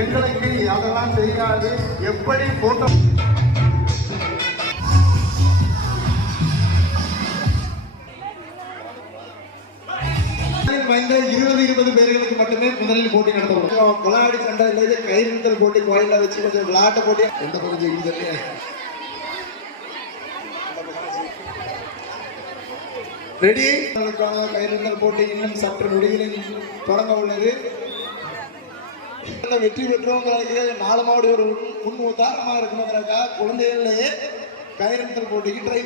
எங்களுக்கு அதெல்லாம் தெரியாது. எப்படி போட்டோ வாய்ந்த 20 பேர்களுக்கு மட்டுமே முதலில் போட்டி நடத்தப்படும். கொலாடி சண்டை இல்லை, கயிறுத்தல் போட்டி கோயில வச்சு கொஞ்சம் விளையாட்டு போட்டி எந்த பகுதி ரெடி. கயிறுத்தல் போட்டி இன்னும் சற்று நொடிகளில் தொடங்க உள்ளது. வெற்றி பெற்றவங்களுக்கு 4 மாவட்ட ஒரு முன் உதாரணமா இருக்கணுங்கிறக்கா குழந்தைகளையே கயிறுத்தல் போட்டிக்கு ட்ரை.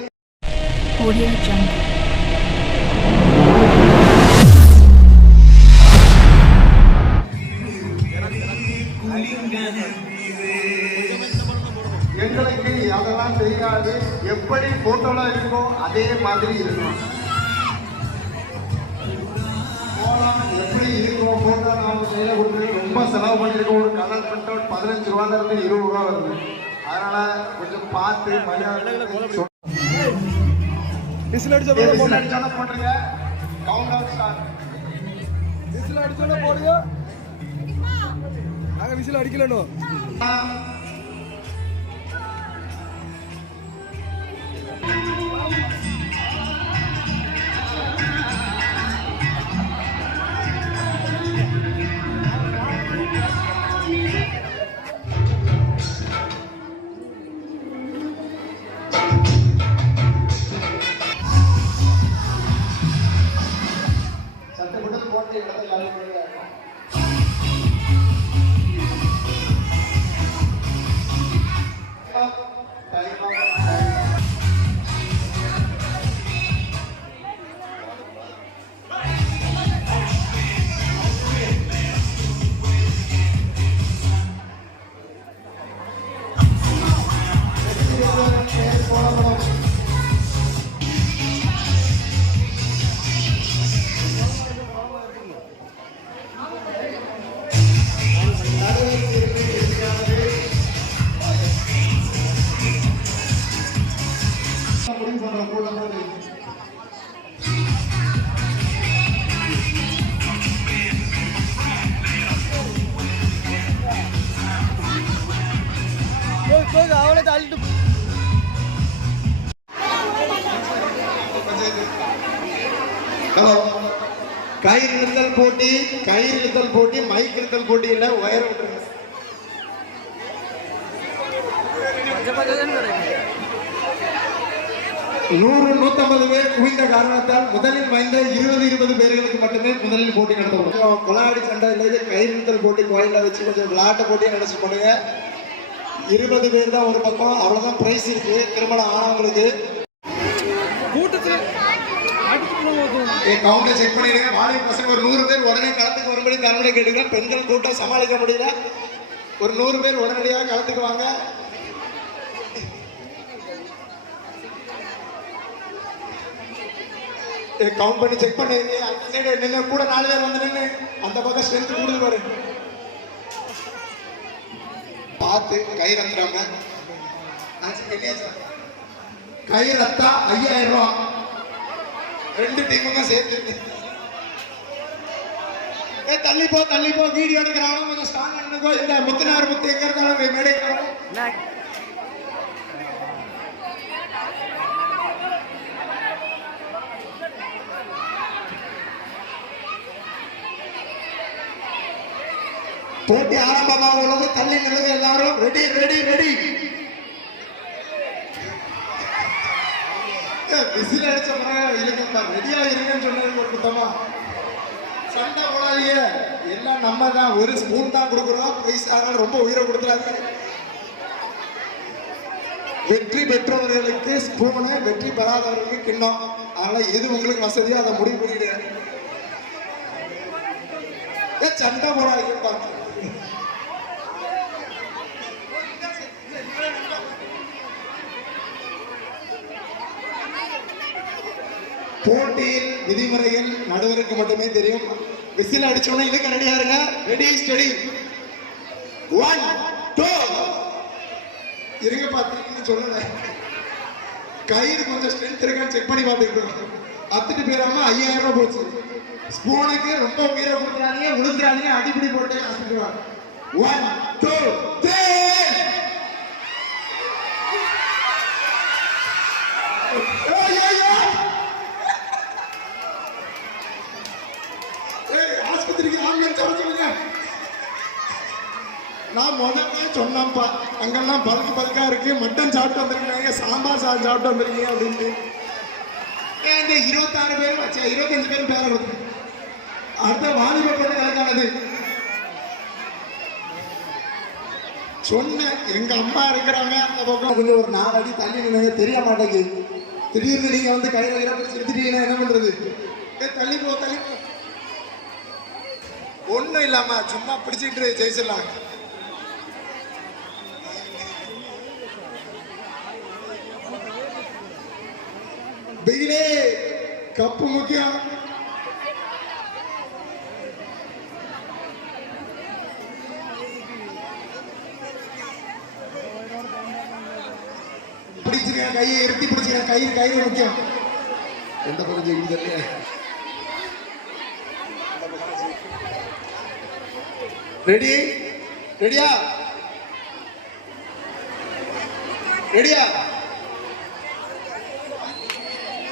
எங்களுக்கு அதெல்லாம் தெரியாது. எப்படி போட்டோல இருக்கோ அதே மாதிரி இருக்கும். எப்படி இருக்கும் போட்டோ நாம கையில கொடுத்து ரொம்ப செலவு பண்ணிருக்கோம். ஒரு கலர் பிரிண்ட் அவுட் 15 ரூபாயில இருந்து 20 ரூபா வருது. அதனால கொஞ்சம் பார்த்து விசில் அடிச்சோட போட்டுருங்க. Count down start. விசில் அடிச்சோட போடுங்க. நாங்க விசில் அடிக்கலனோ. சட்டப்பட்டு போட்டு இடத்துல அவளை தள்ளிட்டு ஹலோ. கயிறு இழுத்தல் போட்டி மைக் இழுத்தல் போட்டி இல்ல, உயரம் விட்டுருங்க. 100-150 பேர் குவிந்த காரணத்தால் முதலில் வாய்ந்த 20 பேர்களுக்கு மட்டுமே முதலில் போட்டி நடத்தப்படும். கொலாடி சண்டை இல்லை, கயிறுத்தல் போட்டி கோயில வச்சு கொஞ்சம் விளையாட்டு போட்டியை நினைச்சு பண்ணுங்க. 20 பேர் தான் ஒரு பக்கம், அவ்வளவுதான் பிரைஸ் இருக்கு. திருமணம் ஆனவங்களுக்கு கவுண்டர் செக் பண்ணிடுங்க. வாலிப பசங்க ஒரு 100 பேர் உடனே களத்துக்கு வரும்படி தரமுறை கேட்டுங்க. பெண்கள் கூட்டம் சமாளிக்க முடியல, ஒரு 100 பேர் உடனடியாக களத்துக்கு வாங்க. கவுண்ட் பண்ணி செக் பண்ணுங்க. அந்த சைடு நின்று கூட 4 பேர் வந்து நின்று அந்த பக்கம் ஸ்ட்ரென்த் கூடுது பாரு. பார்த்து கயிறத்துறாங்க. கயிறத்தா 5000 ரூபா. 2 டீமுக்கும் சேர்த்து. தள்ளி போ வீடியோ எடுக்கிறாங்க. கொஞ்சம் ஸ்ட்ராங் பண்ணுங்கோ. இந்த முத்துனார் முத்து எங்க இருந்தாலும் மேடை போட்டி ஆரம்பமாக உள்ளது. தள்ளி நிலவு எல்லாரும். ரெடி. விசில் அடிச்ச இல்லைங்கப்பா, ரெடியா இருங்கன்னு சொன்னது ஒரு குத்தமா. சண்டை போடாதீங்க, எல்லாம் நம்ம தான். ஒரு ஸ்பூன் தான் கொடுக்குறோம் பிரைஸ், அதனால ரொம்ப உயிரை கொடுத்துறாங்க. வெற்றி பெற்றவர்களுக்கு ஸ்பூனு, வெற்றி பெறாதவர்களுக்கு கிண்ணம். அதனால எது உங்களுக்கு வசதியோ அதை முடிவு பண்ணிடுங்க. சண்டை போடாதீங்க. போட்டியில் விதிமுறைகள் நடுவருக்கு மட்டுமே தெரியும். விசில் அடிச்சோன்னா இதுக்கு ரெடியா இருங்க. ரெடி ஸ்டடி 1 2 இருங்க. பார்த்து சொல்லுங்க. கயிறு கொஞ்சம் ஸ்ட்ரென்த் இருக்கான்னு செக் பண்ணி பார்த்துக்கிட்டு அத்துட்டு போயிடாம 5000 ரூபாய் போச்சு. ஸ்பூனுக்கு ரொம்ப உயிரை கொடுக்குறாங்க, விழுந்துறாங்க, அடிப்படி போட்டு ஆசைப்படுவாங்க. 1 2 3 ஆஸ்பத்திரிக்கு ஆம்புலன்ஸ் வர சொல்லுங்க. நான் முதல்ல சொன்னப்பா, அங்கெல்லாம் பல்கா இருக்கு, மட்டன் சாப்பிட்டு வந்திருக்காங்க, சாம்பார் சாதம் சாப்பிட்டு வந்திருக்கீங்க அப்படின்ட்டு. இந்த 26 பேரும் 25 பேரும் பேர கொடுத்து அடுத்த வாலிப பொண்ணு கலக்கானது சொன்ன. எங்க அம்மா இருக்கிறாங்க அந்த பக்கம் கொஞ்சம் ஒரு 4 அடி தள்ளி நின்று தெரிய மாட்டேங்குது. திடீர்னு நீங்க வந்து கையில பிடிச்சி எடுத்துட்டீங்கன்னா என்ன பண்றது? தள்ளி போ தள்ளி போ. ஒண்ணும் இல்லாம சும்மா பிடிச்சிட்டு ஜெயிச்சிடலாம். வெயிலே கப்பு முக்கியம். பிடிச்சிருக்கேன் கையை எடுத்து பிடிச்சிருக்கேன். கயிறு முக்கியம். எந்த பக்கம் ஜெயிக்குது? ரெடி ரெடியா ரெடியா?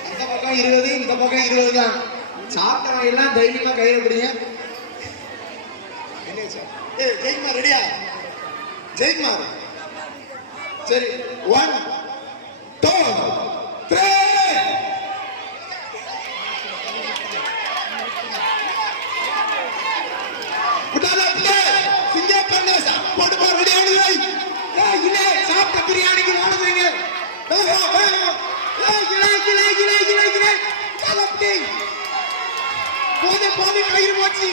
அந்த பக்கம் 20, இந்த பக்கம் 20 தான். சாப்பிட்டவங்க எல்லாம் தைரியமா கையில பிடிங்க. ஜெயிக்குமார் ரெடியா? ஜெயிக்குமார் சரி. 1 2 3 சாப்பிட்ட பிரியாணிக்கு வாழுதுங்க. போது கயிறு போச்சு.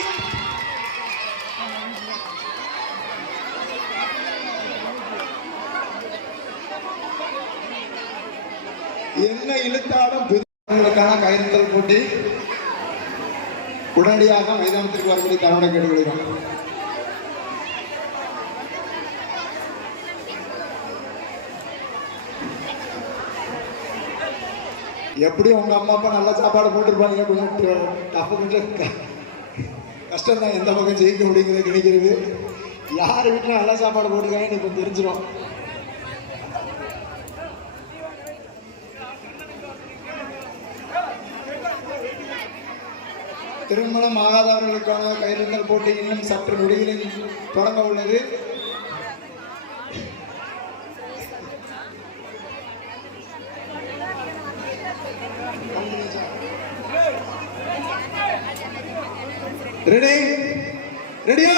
என்ன இழுத்தாலும் பெரியவங்களுக்கான கயிறுத்தல் போட்டி உடனடியாக மைதானத்திற்கு வரும்படி தவணை கேட்டுக்கொள்கிறோம். எப்படி உங்க அம்மா அப்பா நல்ல சாப்பாடு போட்டுருப்பாங்க. கொஞ்சம் டஃப், கொஞ்சம் கஷ்டம் தான் எந்த பக்கம் ஜெயிக்க முடியுங்கிறது கிடைக்கிறது. யார் வீட்டில் நல்ல சாப்பாடு போட்டுருக்காங்கன்னு இப்போ தெரிஞ்சிடும். திருமணம் ஆகாதவர்களுக்கான கயிறுத்தல் போட்டி இன்னும் சற்று நொடிகளில் தொடங்க உள்ளது. ரெடி ரெடியா?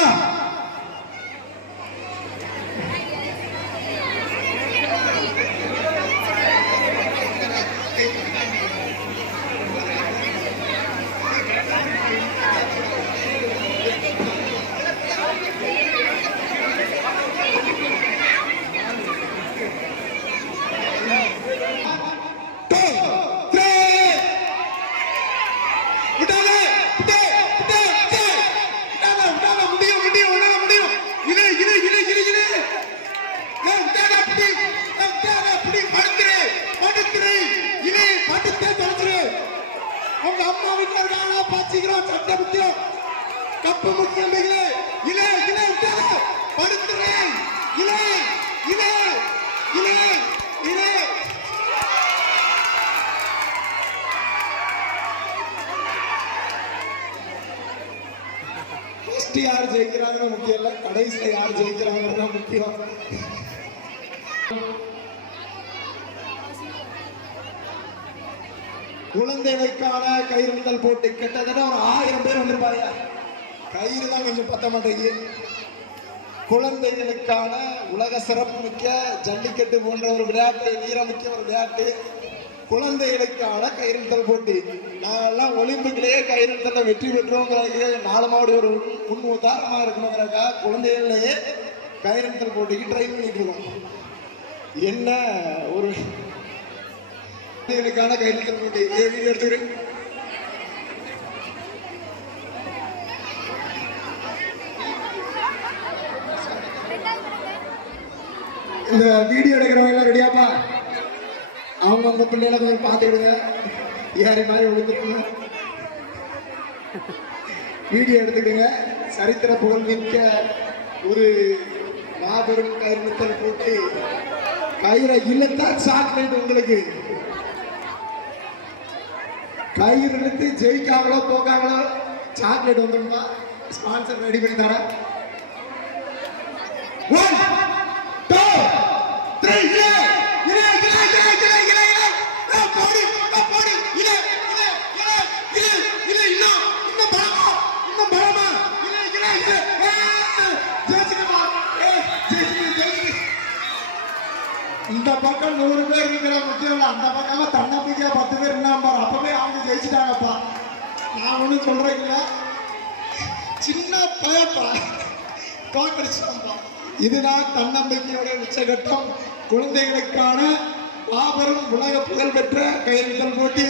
உங்க அம்மா வீட்டுல பாச்சிக்கிறோம். சட்டை முக்கியம், கப்பு முக்கியம். இலே இலே படுத்துறேன். இலே இலே இலே இலே ஃபர்ஸ்ட் யார் ஜெயிக்கிறாங்கன்னு முக்கியம் இல்ல, கடைசியில யார் ஜெயிக்கிறாங்கன்னு தான் முக்கியம். குழந்தைகளுக்கான கயிறுத்தல் போட்டி கிட்டத்தட்ட ஒரு 1000 பேர் வந்திருப்பாங்க. கயிறு தான் கொஞ்சம் பத்த மாட்டேங்குது. குழந்தைகளுக்கான உலக சிறப்பு மிக்க ஜல்லிக்கட்டு போன்ற ஒரு விளையாட்டு, வீரமிக்க ஒரு விளையாட்டு, குழந்தைகளுக்கான கயிறுத்தல் போட்டி. நாங்கெல்லாம் ஒலிம்பிக்லேயே கயிறுத்தலை வெற்றி பெற்றோங்கிறதுக்கு 4 மாவடி ஒரு முன் உதாரணமாக இருக்கணுங்கிறக்கா குழந்தைகளையே கயிறுத்தல் போட்டிக்கு ட்ரைன் பண்ணிட்டு இருக்கோம். என்ன ஒரு க்கான கையெழுத்து போட்டி வீடியோ எடுத்துக்கிறேன். இந்த வீடியோ எடுக்கிறவங்க எல்லாம் ரெடியாப்பா? அவங்க பிள்ளைகளை கொஞ்சம் பார்த்துக்கிடுங்க. யாரை மாதிரி ஒழுங்குங்க. வீடியோ எடுத்துக்கங்க. சரித்திர புகழ்மிக்க ஒரு மாபெரும் கயிறு போட்டி. கயிறை இழுத்தான் சாக்லேட் உங்களுக்கு. கயிறு இழுத்து ஜெயிக்காங்களோ தோக்காங்களோ சாக்லேட் வந்துருமா. ஸ்பான்சர் ரெடி பண்ணி தரேன். 1 2 3 இந்த பக்கம் 100 பேர் இருக்கிற முக்கியம். அந்த பக்கமா தன்னம்பிக்கையா 10 பேர் இருந்தா அப்பவே அவங்க ஜெயிச்சுட்டாங்கப்பா. நான் ஒண்ணும் சொல்றேன் இல்ல, சின்ன பயப்பா தோக்கடிச்சுட்டான்ப்பா. இதுதான் தன்னம்பிக்கையோட உச்சகட்டம். குழந்தைகளுக்கான மாபெரும் உலக புகழ்பெற்ற கயிறுத்தல் போட்டி.